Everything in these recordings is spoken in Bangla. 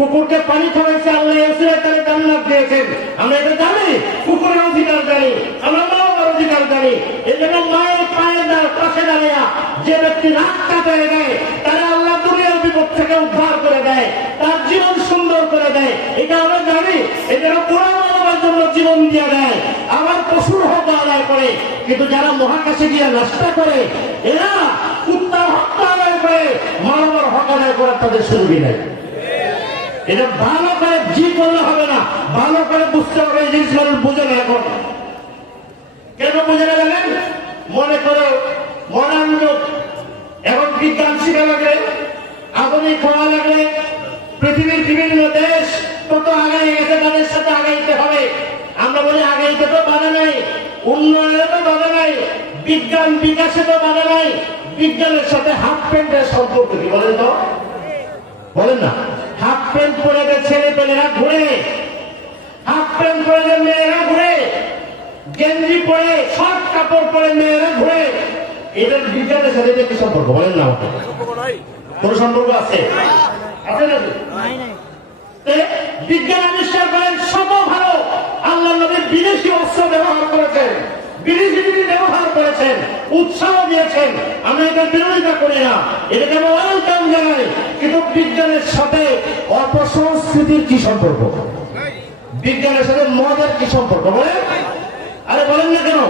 কুকুরকে পানি খাওয়াইছে আল্লাহ তারা জান্নাত দিয়েছেন। আমরা এটা জানি, কুকুরের অধিকার জানি, আমরা মায়ের অধিকার জানি। এই জন্য মায়ের পায়ে পাশে দাঁড়িয়ে যে ব্যক্তি রাস্তা পেয়ে দেয় তারা আল্লাহ দুনিয়ার বিপদ থেকে উদ্ধার করে দেয়, তার জীবন সুন্দর করে দেয়। এটা আমরা জানি। এই জন্য কোরআন মানবার জন্য জীবন দিয়ে দেয়, আবার পশুর হক আদায় করে। কিন্তু যারা মহাকাশে গিয়ে নাস্তা করে, এরা কুত্তার হত্যা আদায় করে, মানবার হক আদায় করার তাদের সুযোগই নেই। এটা ভালো করে জি করলে হবে না, ভালো করে বুঝতে হবে। এই জিনিস মানুষ বুঝে না। এখন কেন বুঝে না জানেন? মনে করো মডার্ন যুগ, এখন বিজ্ঞান শিখা লাগলে, আধুনিক হওয়া লাগলে পৃথিবীর বিভিন্ন দেশ কত আগে গেছে, তাদের সাথে আগাইতে হবে। আমরা বলি আগাইতে তো বাধা নাই, উন্নয়নে তো বাধা নাই, বিজ্ঞান বিকাশে তো বাধা নাই। বিজ্ঞানের সাথে হাফ প্যান্টের সম্পর্ক কি বলেন তো? বলেন না। হাফ প্যান্ট পরে যে ছেলে পেলেরা ঘুরে, হাফ প্যান্ট পরে যে মেয়েরা ঘুরে, গেঞ্জি পরে শর্ট কাপড় পরে মেয়েরা ঘুরে, এদের বিজ্ঞানের সাথে কি সম্পর্ক বলেন না? কোন সম্পর্ক আছে? আছে নাকি? বিজ্ঞান আবিষ্কার করেন সব ভালো। আল্লাহ নবী বিদেশি অস্ত্র ব্যবহার করেছেন, বিদেশি ব্যবহার করেছেন, উৎসাহ দিয়েছেন। আমরা এটা বিরোধিতা করি না, এটাকে আমরা ওয়েলকাম জানাই। কিন্তু বিজ্ঞানের সাথে অপসংস্কৃতির কি সম্পর্ক? বিজ্ঞানের সাথে মদের কি সম্পর্ক বলেন? আরে বলেন না কেন?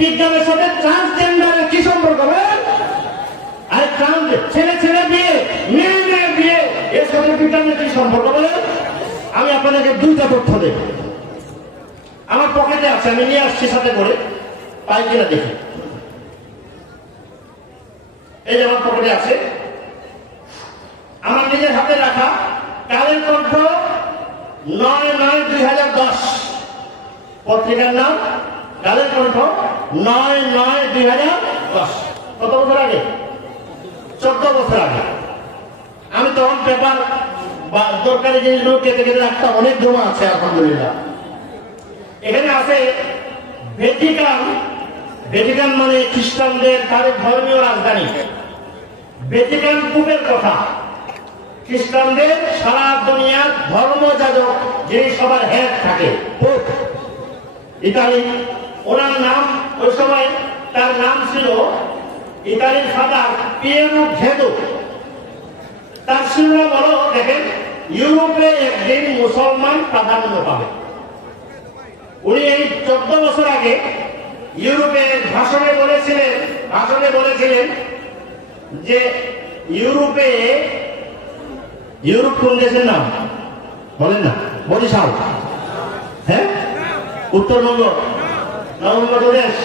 বিজ্ঞানের সাথে ট্রান্সজেন্ডারের কি সম্পর্ক বলেন? আরে ছেলে ছেলে বিয়ে, মেয়ে মেয়ে বিয়ে, এর সাথে বিজ্ঞানের কি সম্পর্ক বলেন? আমি আপনাদেরকে দুইটা তথ্য দেব, আমার পকেটে আছে, আমি নিয়ে আসছি সাথে করে, পাই কিনা দেখি। এই যে আমার পকেটে আছে, আমার নিজের হাতে রাখা কালের কণ্ঠ 9/9/2010 পত্রিকার নাম কালের কণ্ঠ 9/9/2010। কত বছর আগে? 14 বছর আগে। আমি তখন পেপার বা দরকারি জিনিসগুলো কেটে কেটে রাখতাম, অনেক জমা আছে আলহামদুলিল্লাহ। এখানে আছে ভ্যাটিকান। ভ্যাটিকান মানে খ্রিস্টানদের তাদের ধর্মীয় রাজধানী। ভ্যাটিকান পোপের কথা, খ্রিস্টানদের সারা দুনিয়ার ধর্মযাজক যিনি সবার হেড থাকে, পোপ, ইতালি। ওনার নাম ওই সময়, তার নাম ছিল ইতালির ফাদার পিয়েরো ভেদো। তার শিরোনাম বলো, দেখেন, ইউরোপে একদিন মুসলমান প্রাধান্য পাবে। উনি এই 14 বছর আগে ইউরোপে ভাষণে বলেছিলেন যে ইউরোপ কোন দেশের নাম বলেন না? বরিশাল, হ্যাঁ, উত্তরবঙ্গ, নভেম্বর দেশ,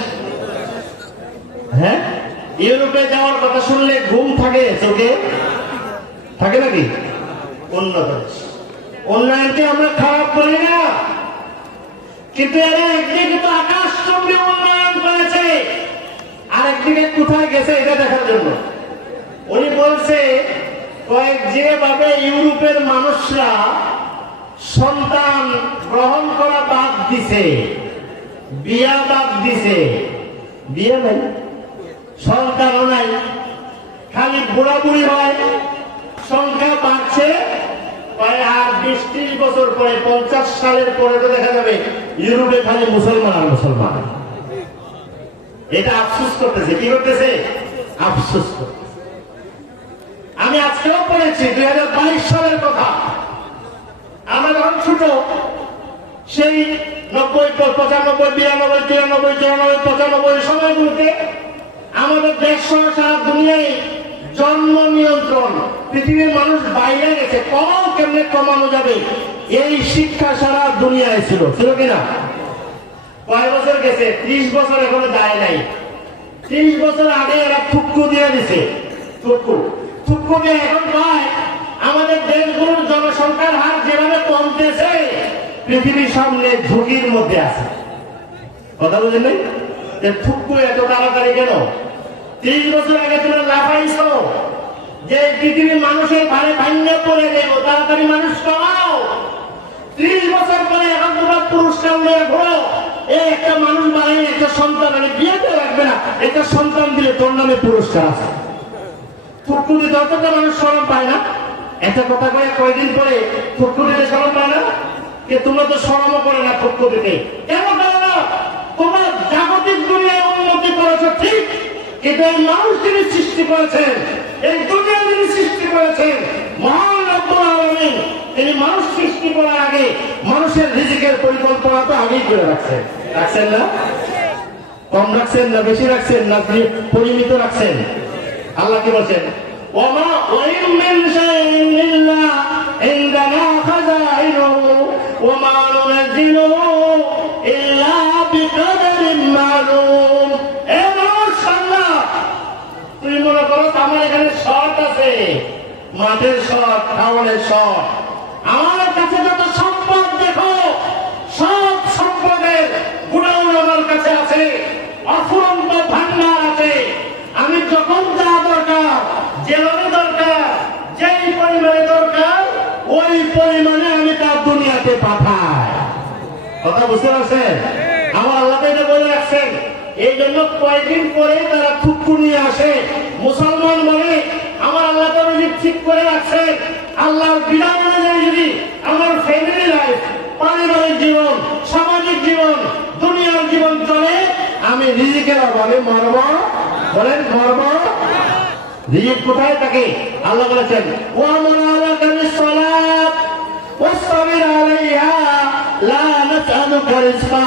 হ্যাঁ। ইউরোপে যাওয়ার কথা শুনলে ঘুম থাকে চোখে, থাকে নাকি? উন্নত দেশ, উন্নয়নকে আমরা খারাপ করি না, কিন্তু এরা একদিকে তো আকাশচুম্বী উন্নয়ন করেছে, আর একদিকে কোথায় গেছে এটা দেখার জন্য। উনি বলছে যেভাবে ইউরোপের মানুষরা সন্তান গ্রহণ করা বাদ দিছে, বিয়া বাদ দিছে, বিয়ে নাই, সন্তানও নাই, খালি বুড়াবুড়ি হয়, সংখ্যা বাড়ছে। আর 20-30 বছর পরে, 50 সালের পরে তো দেখা যাবে ইউরোপে খালি মুসলমান আর মুসলমান। এটা আফসোস করতেছে। কি করতেছে? আফসোস করতেছে। আমি আজকেও পড়েছি 2022 সালের কথা। আমরা যখন ছোট, সেই 90, 95, 92, 93, 94, 95 সময়গুলোতে আমাদের দেশ সহ সারা দুনিয়ায় জন্ম নিয়ন্ত্রণ, পৃথিবীর মানুষ বাইরে গেছে, কেমনে কমানো যাবে, এই শিক্ষা সারা দুনিয়ায় ছিল কিনা? কয় বছর গেছে? 30 বছর এখনো যায় নাই। 30 বছর আগে এরা থুক্কু দিয়ে দিছে, থুক্কু দিয়ে এখন পায় আমাদের দেশগুলোর জনসংখ্যার হার যেভাবে কমতেছে, পৃথিবীর সামনে ঝুঁকির মধ্যে আছে। কথা বুঝেন নাই? থুক্কু এত তাড়াতাড়ি কেন? 30 বছর আগে তোমরা লাফাইছ যে পৃথিবীর মানুষের ভারে ভাঙ্গে পড়ে দেব, তাড়াতাড়ি মানুষ কমাও। 30 বছর পরে এখন তোমরা পুরস্কার নিয়ে ঘোরো, এই একটা মানুষ বাড়াই, একটা সন্তান, মানে বিয়েতে লাগবে না, একটা সন্তান দিলে তোর নামে পুরস্কার আছে। থুক্কু দিতে অতটা মানুষ শরম পায় না। একটা কথা কয়ে কয়েকদিন পরে ফুটফুটিতে শরম পায় না? যে তোমরা তো শরমও করে না ফুটফুটিতে। কেন করে না? তোমরা জাগতিক দুনিয়ায় উন্নতি করেছো ঠিক, কিন্তু এই মানুষ যিনি সৃষ্টি করেছেন, এই দুনিয়া যিনি সৃষ্টি করেছেন, মহান রব্বুল আলামিন, তিনি মানুষ সৃষ্টি করার আগে মানুষের রিজিকের পরিকল্পনা তো আগেই করে রাখছেন। রাখছেন না? কম রাখছেন না বেশি রাখছেন না পরিমিত রাখছেন? আল্লাহ কি বলছেন? ওমা ওয়াইম মিন শাইইন ইল্লা ইনদানা খাযাইনুহু ওমা নুনাজ্জিলুহু ইল্লা বিকাদারিন মালুম। এ মাশাআল্লাহ, তুমি মনে করো আমার এখানে শর্ট আছে, মাঠের শর্ট, খাওয়ানোর শর্ট। আমার কাছে যত সম্পদ দেখো, সব সম্পদের গুণাগুণ আমার কাছে আছে, অফুরন্ত ভান্ডার আছে। আমি যখন যা দরকার, যেভাবে দরকার, যেই পরিমাণে দরকার, ওই পরিমাণে আমি তার দুনিয়াতে পাঠাই। কথা বুঝতে পারছেন? আমার আল্লাহ এটা বলে রাখছেন। এই জন্য কয়েকদিন পরে তারা থুক্কু নিয়ে আসে। মুসলমান বলে আমার আল্লাহ তো ঠিক করে রাখছেন, আল্লাহর বিধান অনুযায়ী যদি আমার ফ্যামিলি লাইফ, পারিবারিক জীবন, সামাজিক জীবন, দুনিয়ার জীবন চলে, আমি রিজিকের অভাবে মরব। বলেন মরব? রিজিক কোথায় থাকে? আল্লাহ বলেছেন ওয়ামুর আলাকা বিসসালাত ওয়াসতাবির আলাইহা লা নাসআলুকা রিজকা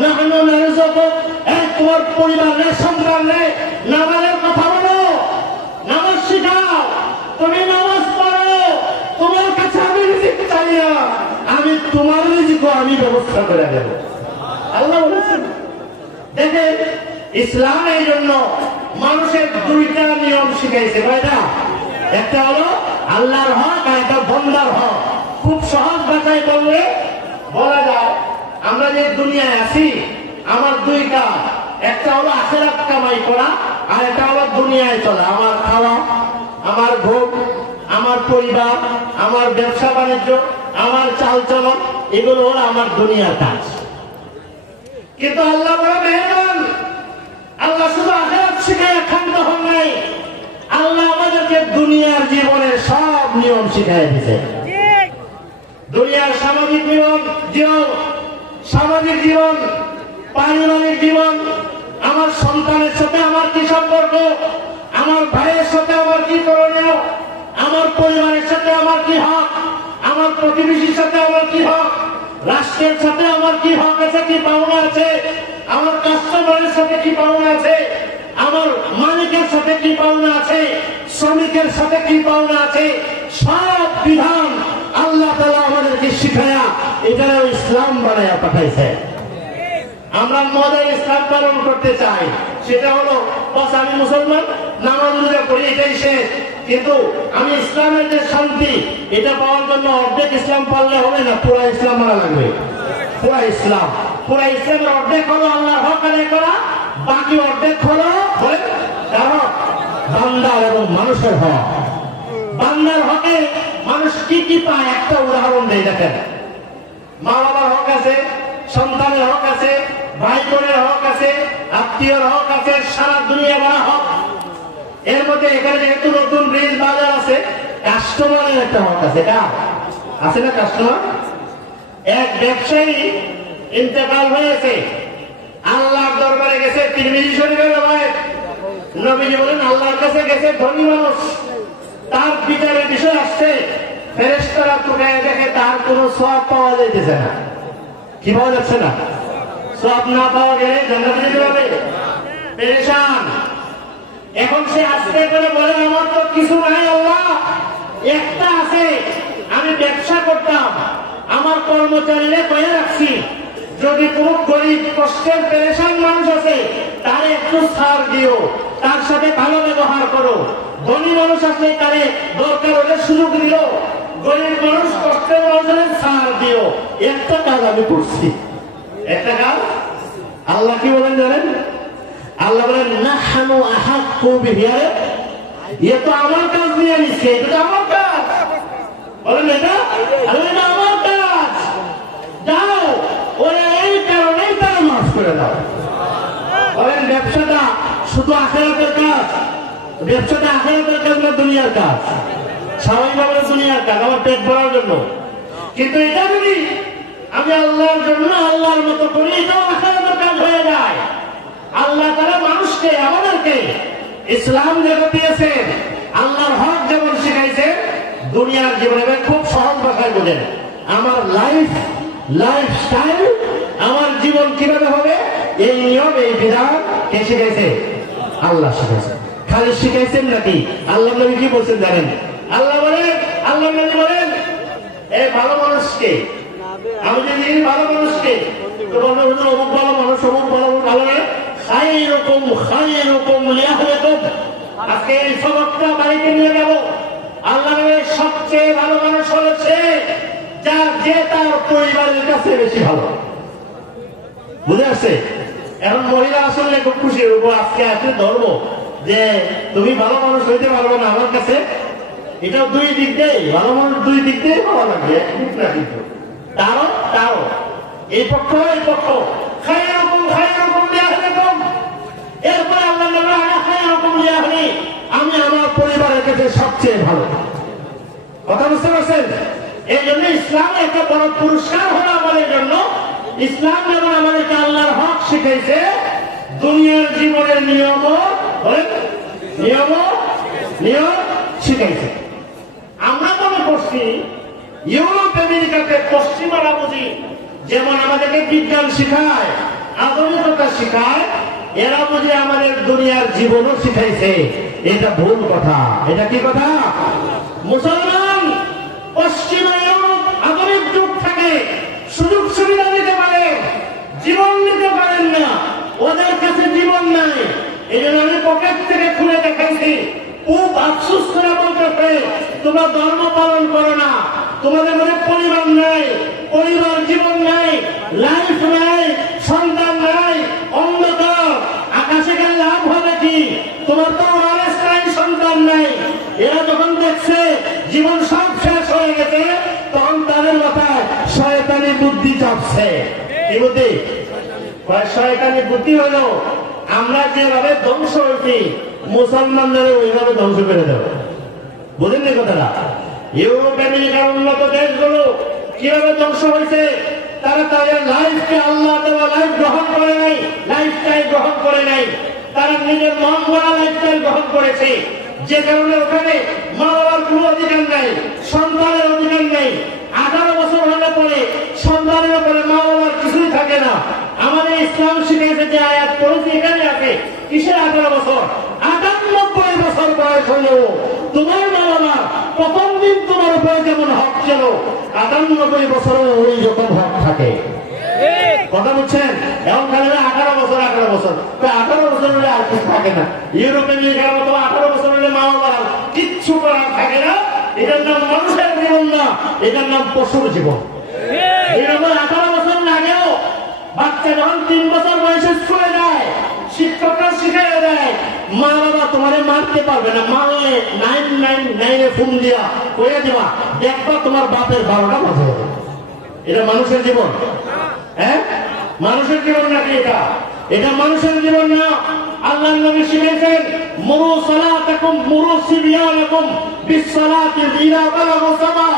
নাহনু নারযুকুক। তোমার পরিবারের সন্তানরে নামাজের কথা বলো, নামাজ শিখাও, তুমি নামাজ পড়ো, তোমার কাছে আমি রিজিক চাই না, আমি তোমার রিজিকও আমি ব্যবস্থা করে দেব। আল্লাহ বলেছেন। দেখেন ইসলাম এই জন্য মানুষের দুইটা নিয়ম শিখাইছে। কয়টা? একটা হলো আল্লাহর হক আর একটা বন্দার হক। খুব সহজ ভাষায় বললে বলা যায়, আমরা যে দুনিয়ায় আছি আমার দুই কাজ। একটা হলো আখিরাত কামাই করা, আর একটা হলো দুনিয়ায় চলা। আমার খাওয়া, আমার ভোগ, আমার পরিবার, আমার ব্যবসা বাণিজ্য, আমার চালচলন, এগুলো হলো আমার দুনিয়ার কাজ। কিন্তু আল্লাহ বড় মেহেরবান, আল্লাহ শুধু আখিরাত শিখায় ক্ষান্ত হন নাই, আল্লাহ আমাদেরকে দুনিয়ার জীবনের সব নিয়ম শিখাই দিয়েছে। দুনিয়ার সামাজিক জীবন, সামাজিক জীবন, পারিবারিক জীবন, আমার সন্তানের সাথে আমার কি সম্পর্ক, আমার ভাইয়ের সাথে আমার কি করণীয়, আমার পরিবারের সাথে আমার কি হক, আমার প্রতিবেশীর সাথে আমার কি হক, রাষ্ট্রের সাথে আমার কি হক আছে, কি পাওনা আছে, আমার কাস্টমারের সাথে কি পাওনা আছে, আমার মালিকের সাথে কি পাওনা আছে, শ্রমিকের সাথে কি পাওনা আছে, সব বিধান আল্লাহ তাআলা আমাদেরকে শিখায়া এটা ইসলাম বানায়া পাঠাইছে। আমরা মজার ইসলাম পালন করতে চাই, সেটা হলো বাস আমি মুসলমান, নামাজ রোজা করি, এটাই শেষ। কিন্তু আমি ইসলামের যে শান্তি, এটা পাওয়ার জন্য অর্ধেক ইসলাম পারলে হবে না, পুরা ইসলাম মানা লাগবে। পুরা ইসলামের অর্ধেক হলো আল্লাহর হক আদায় করা, বাকি অর্ধেক হলো বান্দার এবং মানুষের হক। বান্দার হকে মানুষ কি কি পায় একটা উদাহরণ দেয়। দেখেন, মা বাবার হক আছে, সন্তানের হক আছে, ভাই বোনের হক আছে, আত্মীয়র হক আছে, সারা দুনিয়া বড় হক। এর মধ্যে এখানে যেহেতু নতুন ব্রিজ বাজার আছে, কাস্টমারের একটা হক আছে। আছে না কাস্টমার? এক ব্যবসায়ী ইন্তেকাল হয়েছে, আল্লাহর দরবারে গেছে, তিরমিজি শরীফের রওয়ায়াত, নবীজি বলেন আল্লাহর কাছে গেছে ধনী মানুষ, তার বিচারের বিষয় আসছে, ফেরেশতারা তাকায় দেখে তার কোনো সওয়াব পাওয়া যাইতেছে না। কি পাওয়া যাচ্ছে না? সওয়াব না পাওয়া গেলে জান্নাতে যেতে হবে, পেরেশান। এখন সে আস্তে করে বলে আমার তো কিছু নাই আল্লাহ, একটা আছে, আমি ব্যবসা করতাম, আমার কর্মচারীরা কয়ে রাখছি, যদি কোন গরিব কষ্টের পেরেশান মানুষ আছে তারে একটু ছাড় দিও, তার সাথে ভালো ব্যবহার করো। ধনী মানুষ আছে তারে দরকার হলে সুযোগ দিও, গরিব মানুষ কষ্টের মানুষের ছাড় দিও। একটা কাজ আমি করছি, একটা কাজ। আল্লাহ কি বলেন জানেন? আল্লাহ বলেন নাহনু আহাক্কু বিহি, এ তো আমার কাজ নিয়ে নিচ্ছে, এটা আমার কাজ। বলেন এটা আমার কাজ, যাও ওরা এই কারণেই তারা মাফ করে দাও। বলেন ব্যবসাটা শুধু আখিরাতের কাজ, ব্যবসাটা আখিরাতের কাজ না দুনিয়ার কাজ? স্বাভাবিকভাবে দুনিয়ার কাজ আমার পেট ভরার জন্য। কিন্তু এটা যদি আমি আল্লাহর জন্য আল্লাহর মতো করি, এটাও আখিরাতের কাজ হয়ে যায়। আল্লাহ তাআলা মানুষকে আমাদেরকে ইসলাম যেটা দিয়েছেন, আল্লাহর হক যেমন শিখাইছে, দুনিয়ার জীবনে খুব সহজ ভাষায় বোঝেন। আমার লাইফস্টাইল, আমার জীবন কিভাবে হবে, এই নিয়ম এই বিধান কে শিখাইছে? আল্লাহ শিখাইছে। খালি শিখাইছেন নাকি? আল্লাহ নবী কি বলছেন জানেন? আল্লাহ নবী বলেন, এই ভালো মানুষকে আমি যদি ভালো মানুষকে অমুক ভালো মানুষ, অমুক ভালো ভালো আজকে এই সবকটা বাড়িতে নিয়ে যাব। আল্লাহ সবচেয়ে ভালো মানুষ হচ্ছে যে তার পরিবারের কাছে বেশি ভালো। বুঝে আসছে? এখন মহিলা আসলে খুব খুশি হবো, আজকে আসলে ধরবো যে তুমি ভালো মানুষ হইতে পারবে না আমার কাছে। এটাও দুই দিক দিয়ে ভালো মানুষ, দুই দিক দিয়ে ভালো লাগবে, ঠিক না? কিন্তু তারও এই পক্ষ এরপরে আমি আমার পরিবারের কাছে সবচেয়ে ভালো। কথা বুঝতে পারছেন? এই জন্য ইসলামের একটা বড় পুরস্কার হলো আমাদের জন্য। ইসলাম যেমন আমাদেরকে আল্লাহর হক শিখাইছে, দুনিয়ার জীবনের নিয়ম শিখাইছে। আমরা মনে করছি ইউরোপ আমেরিকাতে পশ্চিমারা বুঝি যেমন আমাদেরকে বিজ্ঞান শিখায়, আধুনিকতা শিখায়, এরা বুঝি আমাদের দুনিয়ার জীবনও শিখাইছে। এটা ভুল কথা। এটা কি কথা? মুসলমান পশ্চিমা ইউরোপ আধুনিক যুগ থেকে সুযোগ সুবিধা নিতে পারে, জীবন নিতে পারেন না, ওদের কাছে জীবন নাই। এই জন্য আমি পকেট থেকে খুলে দেখাইছি, খুব আফসোস করে বলতে, তোমরা ধর্ম পালন করো না, তোমাদের মধ্যে পরিবার নাই, পরিবার জীবন নাই, লাইফ নাই, সন্তান নাই, অন্ধকার, আকাশে গেলে লাভ হবে কি? তোমার তো ওয়ারেস নাই, সন্তান নাই। এরা যখন দেখছে জীবন সব শেষ হয়ে গেছে, তখন তাদের মাথায় শয়তানি বুদ্ধি চাপছে। কি বুদ্ধি? শয়তানি বুদ্ধি হলো আমরা যেভাবে ধ্বংস হয়েছি, মুসলমানদের ওইভাবে ধ্বংস করে দেব। বুঝেন না কথাটা? ইউরোপ আমেরিকার উন্নত দেশগুলো কিভাবে ধ্বংস হয়েছে? তারা তাদের লাইফকে আল্লাহ দেওয়া লাইফ গ্রহণ করে নাই, লাইফস্টাইল গ্রহণ করে নাই। তারা নিজের মন গড়া লাইফস্টাইল গ্রহণ করেছে, যে কারণে ওখানে মা বাবার কোনো অধিকার নাই, সন্তানের অধিকার নেই। 18 বছর হলে পরে সন্তানের উপরে মা বাবার কিছুই থাকে না। আমাদের ইসলাম শিখেছে যে আয়াত পড়েছে এখানে আছে, কিসের 18 বছর? 98 বছর বয়স হলেও তোমার মা বাবা প্রথম দিন তোমার উপরে যেমন হক ছিল, 98 বছরে ওই রকম হক থাকে। কথা বুঝছেন? এখন খালি 18 বছর 18 বছর হলে আর কিছু থাকে না। ইউরোপে আমেরিকার মতো 18 বছর হলে মা বাবার কিচ্ছু করার থাকে না। এটার নাম মানুষের জীবন না, এটার নাম পশুর জীবন। এরকম 18 বছর লাগেও বাচ্চা যখন 3 বছর বয়সে স্কুলে যায়, শিক্ষকরা শিখাই দেয় মা বাবা তোমারে মারতে পারবে না, মারলে 999 ফোন দিয়া কয়ে দেবা, দেখবা তোমার বাপের 12টা বাজে। এটা মানুষের জীবন? হ্যাঁ, মানুষের জীবন নাকি এটা? এটা মানুষের জীবন না। আল্লাহ নবী শিখেছেন, মুরু সালাতাকুম মুরু সিবিয়ানাকুম বিসসালাতি ইযা বালাগু সাবা।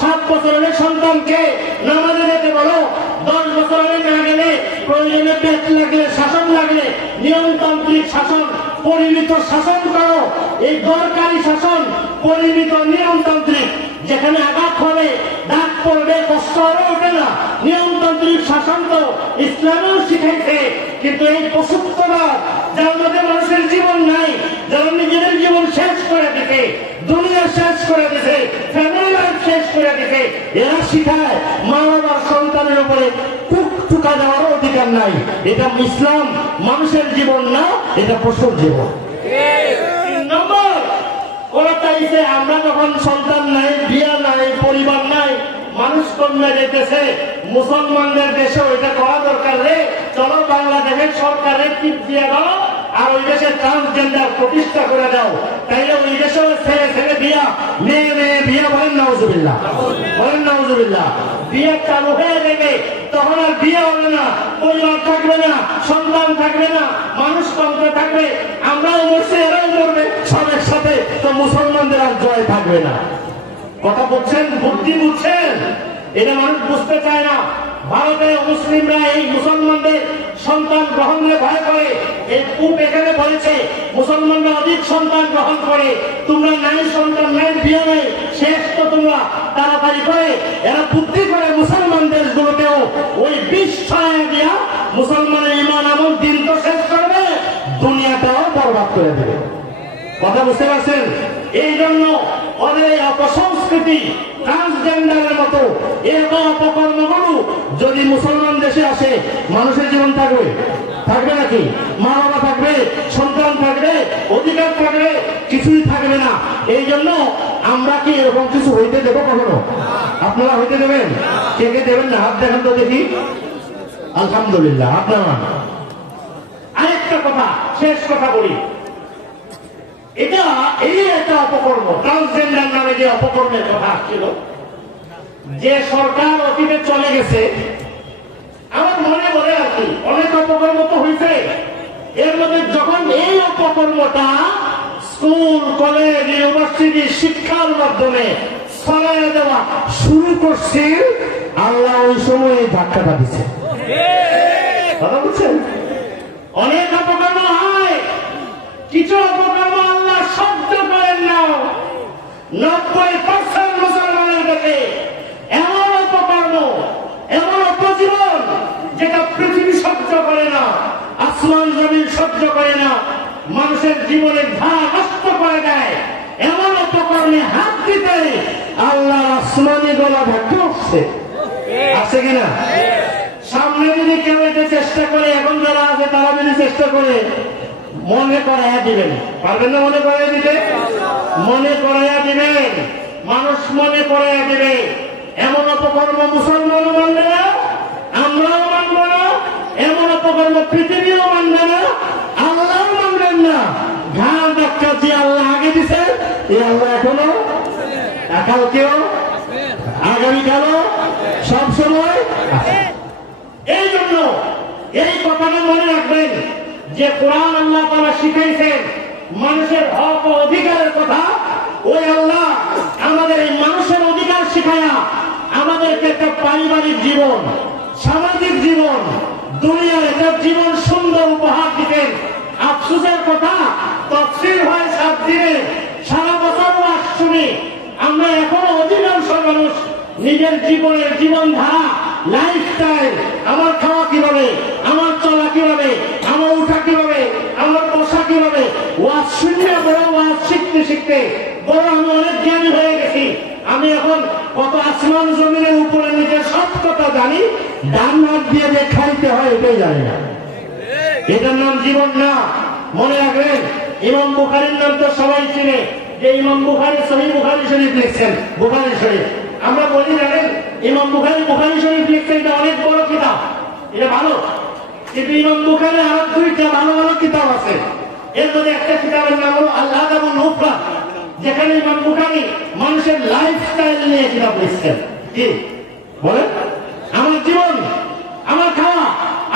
7 বছরের সন্তানকে নামাজে যেতে বলো, 10 বছর না গেলে প্রয়োজনে পেট লাগলে, শাসন লাগলে, নিয়মতান্ত্রিক শাসন, পরিমিত শাসন করো। এই দরকারি শাসন, পরিমিত নিয়মতান্ত্রিক, যেখানে আঘাত হবে, দাগ পড়বে, কষ্ট হবে, ওঠে না। নিয়মতান্ত্রিক শাসন তো ইসলামেও শিখাইছে। কিন্তু এই পশুত্ববাদ, যার মধ্যে মানুষের জীবন নাই, যারা নিজেদের জীবন শেষ করে দিতে, দুনিয়া শেষ করে দিতে, ফ্যামিলি লাইফ শেষ করে দিতে, এরা শিখায় মা বাবার সন্তানের উপরে কুক টুকা দেওয়ার অধিকার নাই। এটা ইসলাম মানুষের জীবন না, এটা পশুর জীবন। 3 নম্বর, ওরা চাইছে আমরা যখন সন্তান নাই, বিয়া নাই, পরিবার নাই, মানুষ কন্যা যেতেছে, মুসলমানদের দেশে ওইটা করা দরকার রে, চলো বাংলাদেশের সরকারের টিপ দিয়ে দাও, আর ওই দেশে ট্রান্সজেন্ডার প্রতিষ্ঠা করে দাও, তাইলে ওই দেশেও ছেলে ছেলে বিয়া, মেয়ে মেয়ে বিয়া, বলেন নাউজুবিল্লাহ, বলেন নাউজুবিল্লাহ। বিয়ে চালু হয়ে যাবে, তখন আর বিয়ে হবে না, পরিবার থাকবে না, সন্তান থাকবে না, মানুষ তন্ত্র থাকবে, আমরাও মরছি এরাও মরবে সবের সাথে, তো মুসলমানদের আর জয় থাকবে না। কথা বলছেন, বুদ্ধি বুঝছেন? এটা মানুষ বুঝতে চায় না। ভারতে মুসলিমরা এই মুসলমানদের সন্তান গ্রহণে ভয় করে। এই পূর্ব এখানে বলেছে মুসলমানরা অধিক সন্তান গ্রহণ করে, তোমরা নাই সন্তান নাই বিয়ে নেই, শেষ তো তোমরা তাড়াতাড়ি করে। এরা বুদ্ধি করে মুসলমান দেশগুলোতেও ওই বিষ ছড়ায় দিয়া মুসলমানের ইমান আমল দিন তো শেষ করবে, দুনিয়াটাও বরবাদ করে দেবে। কথা বুঝতে পারছেন? এই জন্য ওদের এই অপসংস্কৃতি, ট্রান্সজেন্ডারের মতো এরকম অপকর্মগুলো যদি মুসলমান দেশে আসে, মানুষের জীবন থাকবে? থাকবে নাকি? মা বাবা থাকবে, সন্তান থাকবে, অধিকার থাকবে? কিছুই থাকবে না। এই জন্য আমরা কি এরকম কিছু হইতে দেবো কখনো? আপনারা হইতে দেবেন? কে কে দেবেন না? হাত দেখান তো দেখি। আলহামদুলিল্লাহ, আপনারা। আরেকটা কথা, শেষ কথা বলি, এটা এই একটা অপকর্ম, ট্রান্সজেন্ডার নামে যে অপকর্মের কথা আসছিল, যে সরকার অতীতে চলে গেছে, আমার মনে বলে আর কি অনেক অপকর্ম তো হয়েছে। এর মধ্যে যখন এই অপকর্মটা স্কুল, কলেজ, ইউনিভার্সিটি শিক্ষার মাধ্যমে ছড়াইয়া দেওয়া শুরু করছে, আল্লাহ ওই সময় ধাক্কাটা দিচ্ছে। কথা বলছেন? অনেক অপকর্ম হয়, কিছু অপকর্ম আল্লাহ সহ্য করেন না। 90% মুসলমানের কাছে এমন অপকর্ম, এমন অপজীবন যেটা পৃথিবী সহ্য করে না, আসমান জমিন সহ্য করে না, মানুষের জীবনের ধারা নষ্ট করে দেয়। এমন অপকর্মে হাত দিতে আল্লাহ আসমানি গলা ধাক্কা উঠছে, আছে কিনা? সামনে যদি কেউ এতে চেষ্টা করে, এখন যারা আছে তারা যদি চেষ্টা করে, মনে করাইয়া দিবেন। পারবেন না মনে করাইয়া দিতে? মনে করাইয়া দিবেন, মানুষ মনে করাইয়া দিবে। এমন অপকর্ম মুসলমানও মানবে না, আমরাও মানব না, এমন অপকর্ম পৃথিবীও মানবে না, আল্লাহও মানবেন না। ঘাড় ধাক্কা যে আল্লাহ আগে দিছে, এই আল্লাহ এখনো, কালকেও, আগামীকালও, সবসময়। এই জন্য এই কথাটা মনে রাখবেন যে কোরআন আল্লাহ তাআলা শিখাইছেন মানুষের হক ও অধিকারের কথা। ওই আল্লাহ আমাদের এই মানুষের অধিকার শিখায়া আমাদেরকে একটা পারিবারিক জীবন, সামাজিক জীবন, দুনিয়ার একটা জীবন সুন্দর উপহার দিতেন। আফসোসের কথা, তাফসীর হয় 7 দিনে, সারা বছর ওয়াজ শুনি, আমরা এখনো অধিকাংশ মানুষ নিজের জীবনের জীবনধারা, লাইফস্টাইল, আমার খাওয়া কিভাবে, আমার চলা কিভাবে, আমার উঠা কিভাবে, আমার বসা কিভাবে, ওয়াজ শুনলে বড়, ওয়াজ শিখতে শিখতে বড় আমি অনেক জ্ঞানী হয়ে গেছি। আমি এখন কত আসমান জমিনের উপরে নিজের সব কথা জানি, ডান হাত দিয়ে যে খাইতে হয় এটাই জানি না। এটার নাম জীবন না। মনে রাখবেন, ইমাম বুখারীর নাম তো সবাই চিনে, যে ইমাম বুখারী সহিহ বুখারী শরীফ লিখছেন। বুখারী শরীফ আমরা বলি, জানেন ইমাম বুখারী বুখারী শরীফ লিখছেন, এটা অনেক বড় কিতাব, এটা ভালো। কিন্তু ইমাম বুখারী আরো 2টা ভালো ভালো কিতাব আছে। এর মধ্যে একটা কিতাবের নাম হলো আল আদাবুল মুফরাদ, যেখানে ইমাম বুখারী মানুষের লাইফস্টাইল নিয়ে কিতাব লিখছেন। কি বলেন? আমার জীবন, আমার খাওয়া,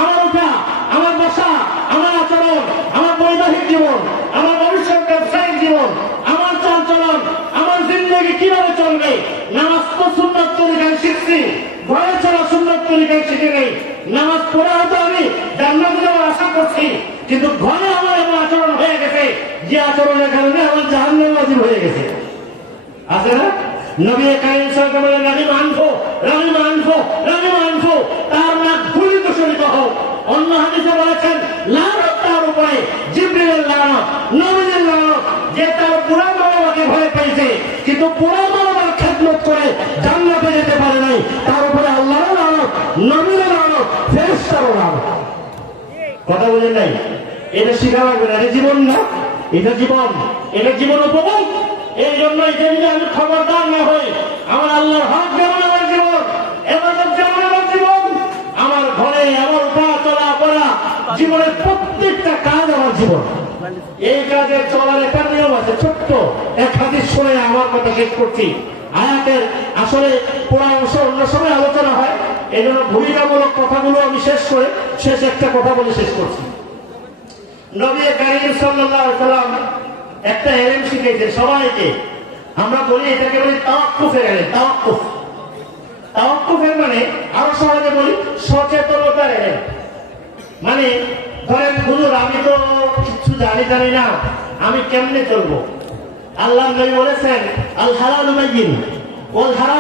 আমার ওঠা, আমার বসা, আমার আচরণ, আমার বৈবাহিক জীবন, আমার ভবিষ্যৎ ব্যবসায়িক জীবন, আমার চালচলন, আমার জিন্দগি কিভাবে চলবে। নামাজ তো সুন্নাত তরিকায় শিখছি, ঘরে চলা সুন্নাত তরিকায় শিখে নেই। নামাজ পড়ে হয়তো আমি জান্নাত যাওয়ার আশা করছি, কিন্তু ঘরে আমার এমন আচরণ হয়ে গেছে যে আচরণের কারণে আমার জাহান্নাম নাযিল হয়ে গেছে। আছে না? নবী কারীম সাল্লাল্লাহু আলাইহি ওয়াসাল্লাম রাহিম আনফো, রাহিম আনফো, রাহিম আনফো, তার নাক ধুলি দূষিত হোক। অন্য হাদিসে বলেছেন লানত তার উপরে, জিবরিলের লানত, নবীর লানত, যে তার পুরা মানবকে ভয় পেয়েছে কিন্তু পুরা মানবের খেদমত করে জান্নাতে যেতে পারে নাই, তার উপরে আল্লাহর লানত, নবীর লানত, ফেরেশতারও লানত। কথা বুঝেন নাই? এটা শিখা লাগবে না। এটা জীবন না, এটা জীবন, এটা জীবন উপভোগ। এই জন্য এটা যদি আমি খবরদার না হই, আমার আল্লাহর হক যেমন আমার জীবন, এবাদত যেমন আমার জীবন, আমার ঘরে আমার উঠা চলা পড়া, জীবনের প্রত্যেকটা কাজ আমার জীবন। এই কাজে চলার একটা নিয়ম আছে, ছোট্ট এক হাদিস শুনে আমার কথা শেষ করছি। আয়াতের আসলে পুরো অংশ অন্য সময় আলোচনা হয়, এই জন্য ভূমিকামূলক কথাগুলো আমি শেষ একটা কথা বলে শেষ করছি। নবী কারীম সাল্লাল্লাহু আলাইহি ওয়াসাল্লাম একটা এলেম শিখাইছে সবাইকে। আমরা বলি এটাকে বলি তাওয়াক্কুফের এলেম। তাওয়াক্কুফের মানে আরো সহজে বলি সচেতনতার এলেম। মানে ধরেন হুজুর আমি তো কিছু জানি না, আমি কেমনে চলবো? আল্লাহ নবী বলেছেন আল হালালু বাইয়িন ওয়াল হারাম